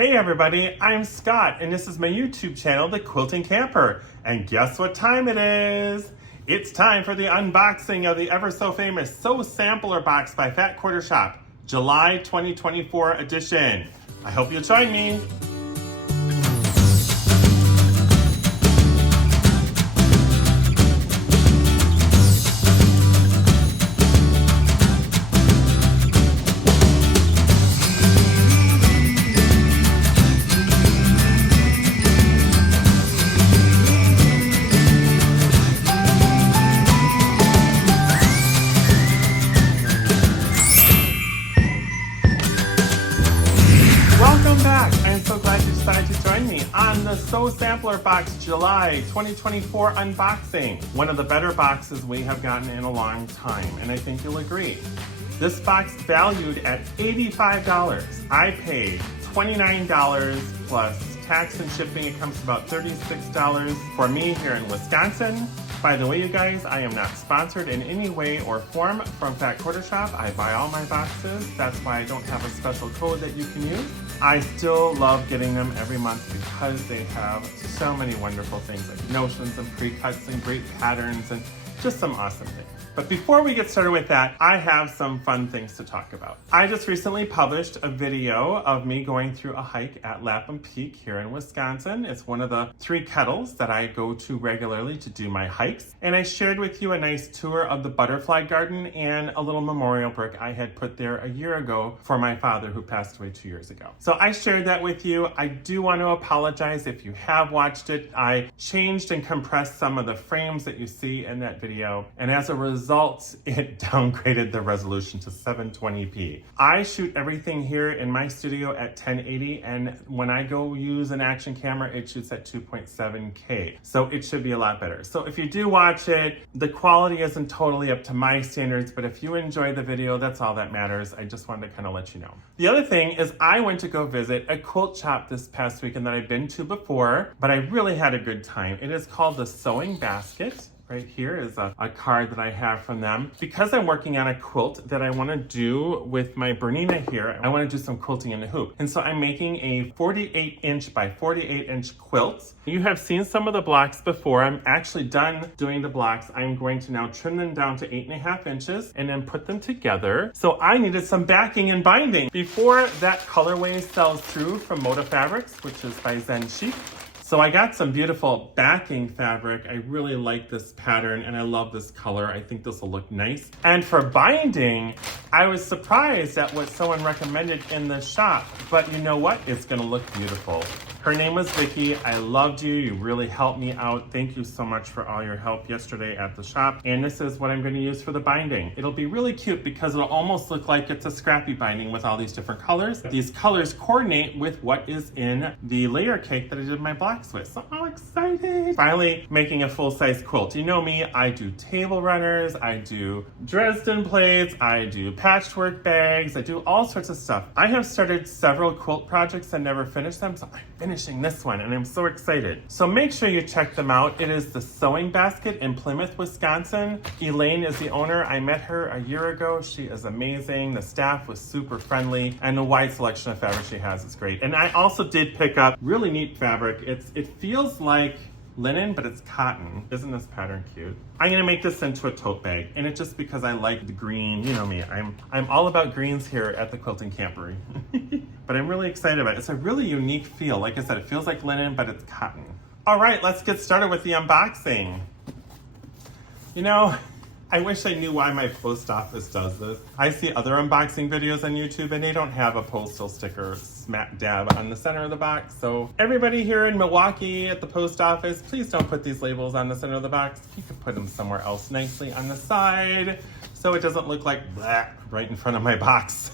Hey everybody, I'm Scott and this is my YouTube channel, The Quilting Camper. And guess what time it is? It's time for the unboxing of the ever so famous Sew Sampler box by Fat Quarter Shop, July 2024 edition. I hope you'll join me. Welcome back. I'm so glad you decided to join me on the Sew Sampler Box July 2024 unboxing. One of the better boxes we have gotten in a long time, and I think you'll agree. This box valued at $85. I paid $29 plus tax and shipping. It comes to about $36 for me here in Wisconsin. By the way, you guys, I am not sponsored in any way or form from Fat Quarter Shop. I buy all my boxes. That's why I don't have a special code that you can use. I still love getting them every month because they have so many wonderful things like notions and pre-cuts and great patterns and just some awesome things. But before we get started with that, I have some fun things to talk about. I just recently published a video of me going through a hike at Lapham Peak here in Wisconsin. It's one of the 3 kettles that I go to regularly to do my hikes. And I shared with you a nice tour of the butterfly garden and a little memorial brick I had put there a year ago for my father who passed away 2 years ago. So I shared that with you. I do want to apologize if you have watched it. I changed and compressed some of the frames that you see in that video. And as a result, it downgraded the resolution to 720p. I shoot everything here in my studio at 1080, and when I go use an action camera, it shoots at 2.7K. So it should be a lot better. So if you do watch it, the quality isn't totally up to my standards, but if you enjoy the video, that's all that matters. I just wanted to kind of let you know. The other thing is I went to go visit a quilt shop this past weekend that I've been to before, but I really had a good time. It is called the Sewing Basket. Right here is a card that I have from them. Because I'm working on a quilt that I want to do with my Bernina here, I want to do some quilting in the hoop. And so I'm making a 48-inch by 48-inch quilt. You have seen some of the blocks before. I'm actually done doing the blocks. I'm going to now trim them down to 8.5 inches and then put them together. So I needed some backing and binding before that colorway sells through from Moda Fabrics, which is by Zen Chic. So I got some beautiful backing fabric. I really like this pattern and I love this color. I think this will look nice. And for binding, I was surprised at what someone recommended in the shop, but you know what? It's gonna look beautiful. Her name was Vicky. I loved you. You really helped me out. Thank you so much for all your help yesterday at the shop. And this is what I'm going to use for the binding. It'll be really cute because it'll almost look like it's a scrappy binding with all these different colors. These colors coordinate with what is in the layer cake that I did my blocks with. So I'm excited. Finally making a full-size quilt. You know me, I do table runners, I do Dresden plates, I do patchwork bags, I do all sorts of stuff. I have started several quilt projects and never finished them, so I'm finishing this one and I'm so excited. So make sure you check them out. It is the Sewing Basket in Plymouth, Wisconsin. Elaine is the owner. I met her a year ago. She is amazing. The staff was super friendly and the wide selection of fabric she has is great. And I also did pick up really neat fabric. It feels like linen, but it's cotton. Isn't this pattern cute? I'm gonna make this into a tote bag, and it's just because I like the green. You know me, I'm all about greens here at the Quilting Camper. But I'm really excited about it. It's a really unique feel. Like I said, it feels like linen, but it's cotton. All right, let's get started with the unboxing. You know, I wish I knew why my post office does this. I see other unboxing videos on YouTube and they don't have a postal sticker smack dab on the center of the box. So everybody here in Milwaukee at the post office, please don't put these labels on the center of the box. You could put them somewhere else nicely on the side so it doesn't look like blah right in front of my box.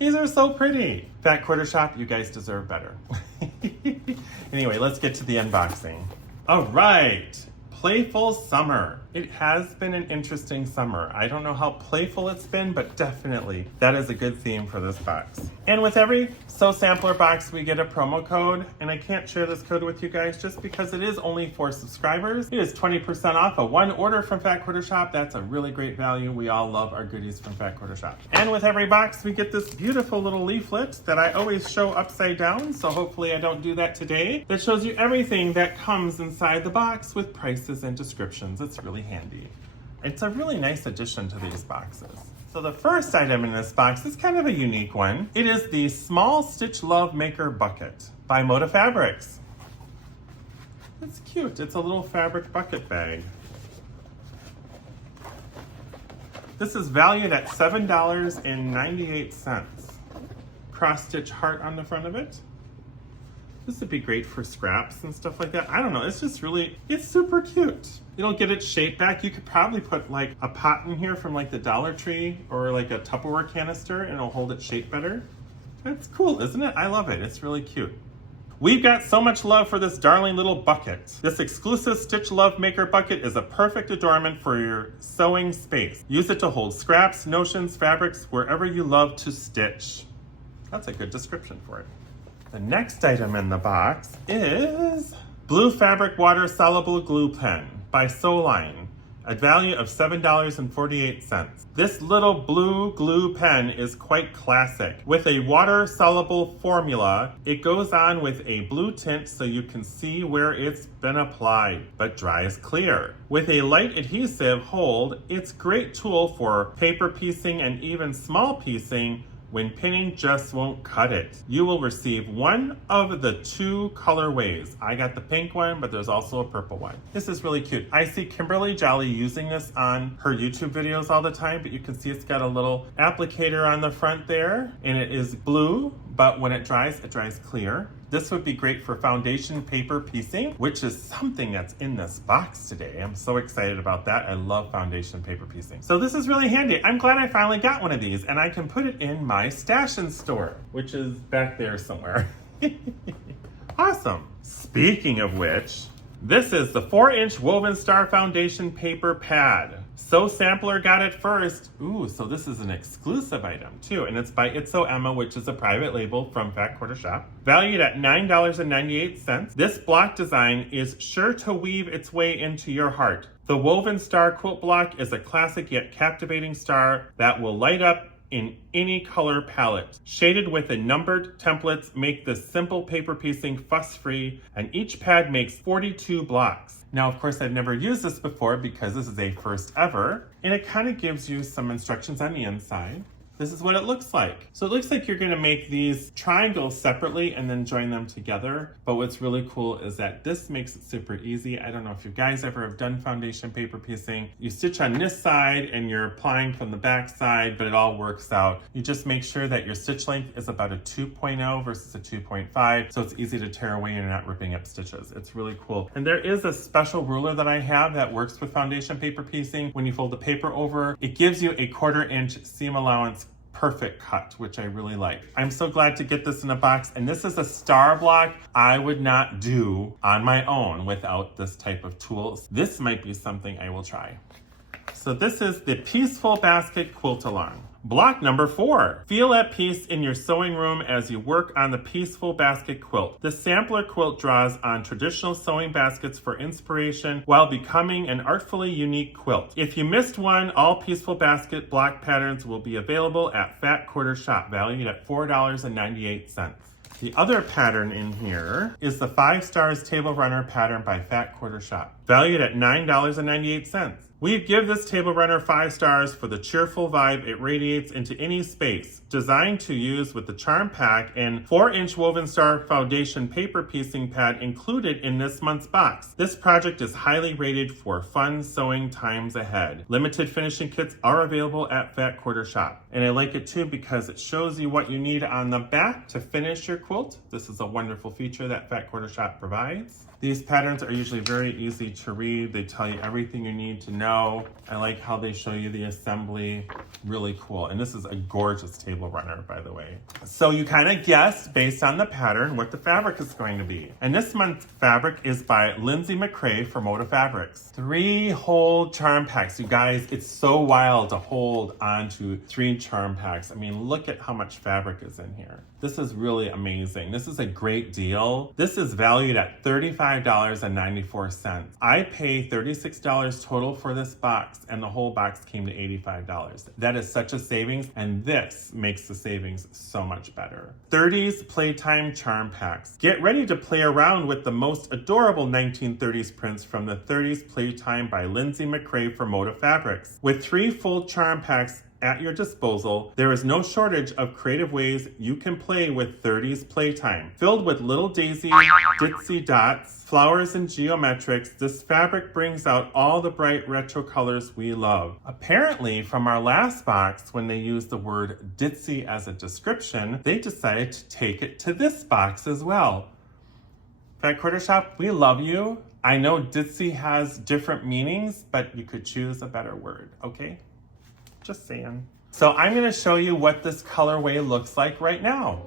These are so pretty. Fat Quarter Shop, you guys deserve better. Anyway, let's get to the unboxing. All right. Playful Summer. It has been an interesting summer. I don't know how playful it's been, but definitely that is a good theme for this box. And with every Sew Sampler box, we get a promo code, and I can't share this code with you guys just because it is only for subscribers. It is 20% off a one order from Fat Quarter Shop. That's a really great value. We all love our goodies from Fat Quarter Shop. And with every box, we get this beautiful little leaflet that I always show upside down, so hopefully I don't do that today, that shows you everything that comes inside the box with prices and descriptions. It's really handy. It's a really nice addition to these boxes. So the first item in this box is kind of a unique one. It is the Small Stitch Love Maker Bucket by Moda Fabrics. It's cute. It's a little fabric bucket bag. This is valued at $7.98. Cross-stitch heart on the front of it. This would be great for scraps and stuff like that. I don't know, it's just really, it's super cute. It'll get its shape back. You could probably put like a pot in here from like the Dollar Tree or like a Tupperware canister and it'll hold its shape better. That's cool, isn't it? I love it, it's really cute. We've got so much love for this darling little bucket. This exclusive Stitch Love Maker bucket is a perfect adornment for your sewing space. Use it to hold scraps, notions, fabrics, wherever you love to stitch. That's a good description for it. The next item in the box is Blue Fabric Water Soluble Glue Pen by Soline, a value of $7.48. This little blue glue pen is quite classic. With a water-soluble formula, it goes on with a blue tint so you can see where it's been applied, but dries clear. With a light adhesive hold, it's a great tool for paper piecing and even small piecing when pinning just won't cut it. You will receive one of the two colorways. I got the pink one, but there's also a purple one. This is really cute. I see Kimberly Jolly using this on her YouTube videos all the time, but you can see it's got a little applicator on the front there, and it is blue, but when it dries clear. This would be great for foundation paper piecing, which is something that's in this box today. I'm so excited about that. I love foundation paper piecing. So this is really handy. I'm glad I finally got one of these, and I can put it in my stash and store, which is back there somewhere. Awesome. Speaking of which, this is the 4-inch Woven Star Foundation Paper Pad. Sew Sampler got it first. Ooh, so this is an exclusive item too, and it's by It's So Emma, which is a private label from Fat Quarter Shop. Valued at $9.98. This block design is sure to weave its way into your heart. The Woven Star quilt block is a classic yet captivating star that will light up in any color palette. Shaded with a numbered templates make this simple paper piecing fuss-free, and each pad makes 42 blocks. Now, of course, I've never used this before because this is a first ever, and it kind of gives you some instructions on the inside. This is what it looks like. So it looks like you're gonna make these triangles separately and then join them together. But what's really cool is that this makes it super easy. I don't know if you guys ever have done foundation paper piecing. You stitch on this side and you're applying from the back side, but it all works out. You just make sure that your stitch length is about a 2.0 versus a 2.5, so it's easy to tear away and you're not ripping up stitches. It's really cool. And there is a special ruler that I have that works with foundation paper piecing. When you fold the paper over, it gives you a 1/4 inch seam allowance perfect cut, which I really like. I'm so glad to get this in a box, and this is a star block I would not do on my own without this type of tools. This might be something I will try. So this is the Peaceful Basket Quilt Along. Block number 4. Feel at peace in your sewing room as you work on the Peaceful Basket quilt. The sampler quilt draws on traditional sewing baskets for inspiration while becoming an artfully unique quilt. If you missed one, all Peaceful Basket block patterns will be available at Fat Quarter Shop, valued at $4.98. The other pattern in here is the 5 Stars Table Runner pattern by Fat Quarter Shop, valued at $9.98. We give this table runner 5 stars for the cheerful vibe it radiates into any space. Designed to use with the charm pack and 4-inch Woven Star foundation paper piecing pad included in this month's box. This project is highly rated for fun sewing times ahead. Limited finishing kits are available at Fat Quarter Shop. And I like it too because it shows you what you need on the back to finish your quilt. This is a wonderful feature that Fat Quarter Shop provides. These patterns are usually very easy to read. They tell you everything you need to know. I like how they show you the assembly. Really cool. And this is a gorgeous table runner, by the way. So you kind of guessed based on the pattern what the fabric is going to be. And this month's fabric is by Lindsay McCrae for Moda Fabrics. 3 whole charm packs. You guys, it's so wild to hold onto 3 charm packs. I mean, look at how much fabric is in here. This is really amazing. This is a great deal. This is valued at $35.94. I pay $36 total for this box, and the whole box came to $85. That is such a savings, and this makes the savings so much better. 30s Playtime Charm Packs. Get ready to play around with the most adorable 1930s prints from the 30s Playtime by Lindsay McCrae for Moda Fabrics. With 3 full charm packs at your disposal, there is no shortage of creative ways you can play with 30s Playtime. Filled with little daisy, ditzy dots, flowers, and geometrics, this fabric brings out all the bright retro colors we love. Apparently, from our last box, when they used the word ditzy as a description, they decided to take it to this box as well. Fat Quarter Shop, we love you. I know ditzy has different meanings, but you could choose a better word, okay? Just saying. So I'm going to show you what this colorway looks like right now.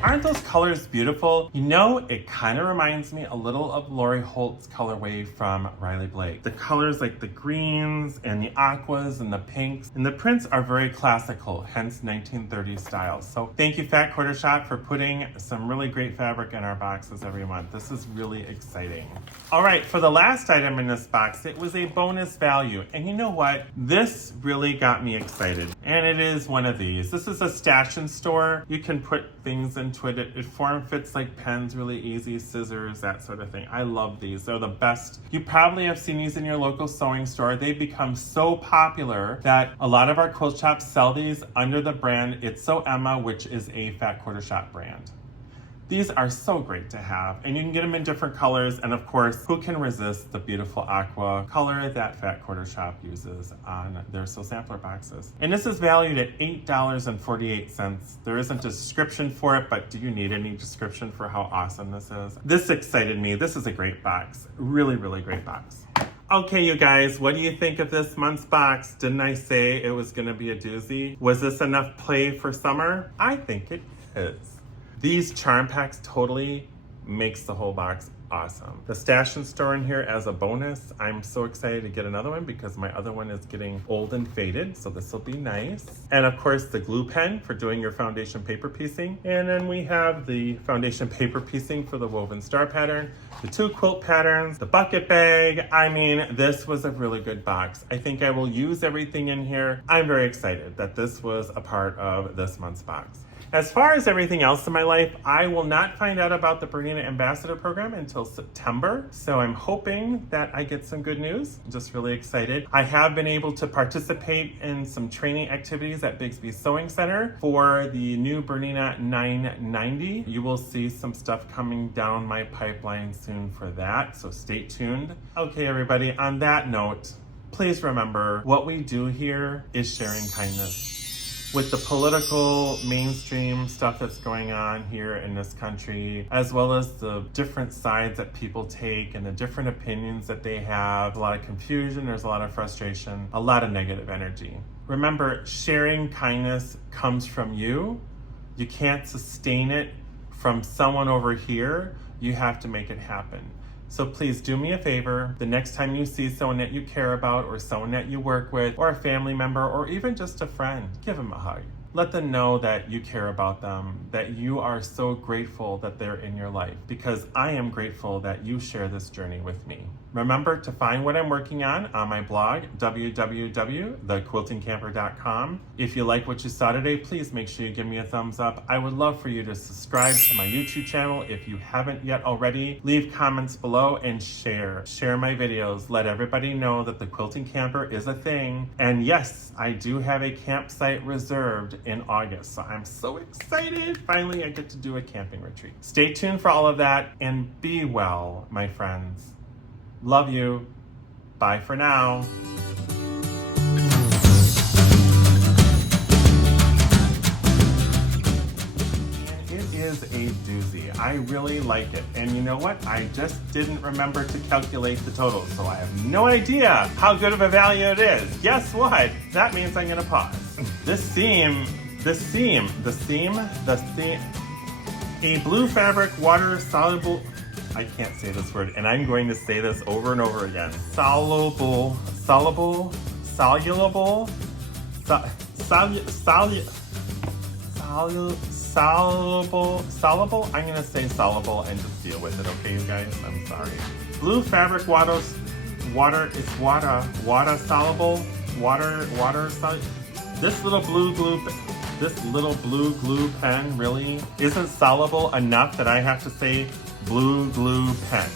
Aren't those colors beautiful? You know, it kind of reminds me a little of Lori Holt's colorway from Riley Blake. The colors like the greens and the aquas and the pinks, and the prints are very classical, hence 1930s style. So thank you, Fat Quarter Shop, for putting some really great fabric in our boxes every month. This is really exciting. All right, for the last item in this box, it was a bonus value. And you know what? This really got me excited. And it is one of these. This is a stash and store. You can put things into it. It form fits like pens really easy, scissors, that sort of thing. I love these. They're the best. You probably have seen these in your local sewing store. They've become so popular that a lot of our quilt shops sell these under the brand It's So Emma, which is a Fat Quarter Shop brand. These are so great to have, and you can get them in different colors, and of course, who can resist the beautiful aqua color that Fat Quarter Shop uses on their Sew Sampler boxes. And this is valued at $8.48. There isn't a description for it, but do you need any description for how awesome this is? This excited me. This is a great box. Really, really great box. Okay, you guys, what do you think of this month's box? Didn't I say it was gonna be a doozy? Was this enough play for summer? I think it is. These charm packs totally makes the whole box awesome. The stash and store in here as a bonus. I'm so excited to get another one because my other one is getting old and faded, so this will be nice. And of course the glue pen for doing your foundation paper piecing. And then we have the foundation paper piecing for the woven star pattern, the 2 quilt patterns, the bucket bag. I mean, this was a really good box. I think I will use everything in here. I'm very excited that this was a part of this month's box. As far as everything else in my life, I will not find out about the Bernina Ambassador Program until September. So I'm hoping that I get some good news. I'm just really excited. I have been able to participate in some training activities at Bigsby Sewing Center for the new Bernina 990. You will see some stuff coming down my pipeline soon for that, so stay tuned. Okay, everybody, on that note, please remember what we do here is sharing kindness. With the political mainstream stuff that's going on here in this country, as well as the different sides that people take and the different opinions that they have, a lot of confusion, there's a lot of frustration, a lot of negative energy. Remember, sharing kindness comes from you. You can't sustain it from someone over here. You have to make it happen. So please do me a favor. The next time you see someone that you care about or someone that you work with or a family member or even just a friend, give them a hug. Let them know that you care about them, that you are so grateful that they're in your life, because I am grateful that you share this journey with me. Remember to find what I'm working on my blog, www.thequiltingcamper.com. If you like what you saw today, please make sure you give me a thumbs up. I would love for you to subscribe to my YouTube channel if you haven't yet already. Leave comments below and share. Share my videos. Let everybody know that the Quilting Camper is a thing. And yes, I do have a campsite reserved in August, so I'm so excited. Finally, I get to do a camping retreat. Stay tuned for all of that, and be well, my friends. Love you. Bye for now. And it is a doozy. I really like it. And you know what? I just didn't remember to calculate the total, so I have no idea how good of a value it is. Guess what? That means I'm gonna pause. The seam, a blue fabric, water soluble, I can't say this word, and I'm going to say this over and over again. Soluble, I'm gonna say soluble and just deal with it, okay, you guys? I'm sorry. Blue fabric, water soluble. This little blue glue pen really isn't soluble enough that I have to say blue glue pen.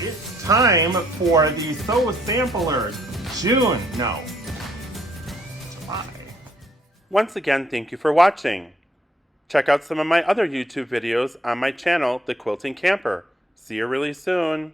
It's time for the Sew Sampler July. Once again, thank you for watching. Check out some of my other YouTube videos on my channel, The Quilting Camper. See you really soon.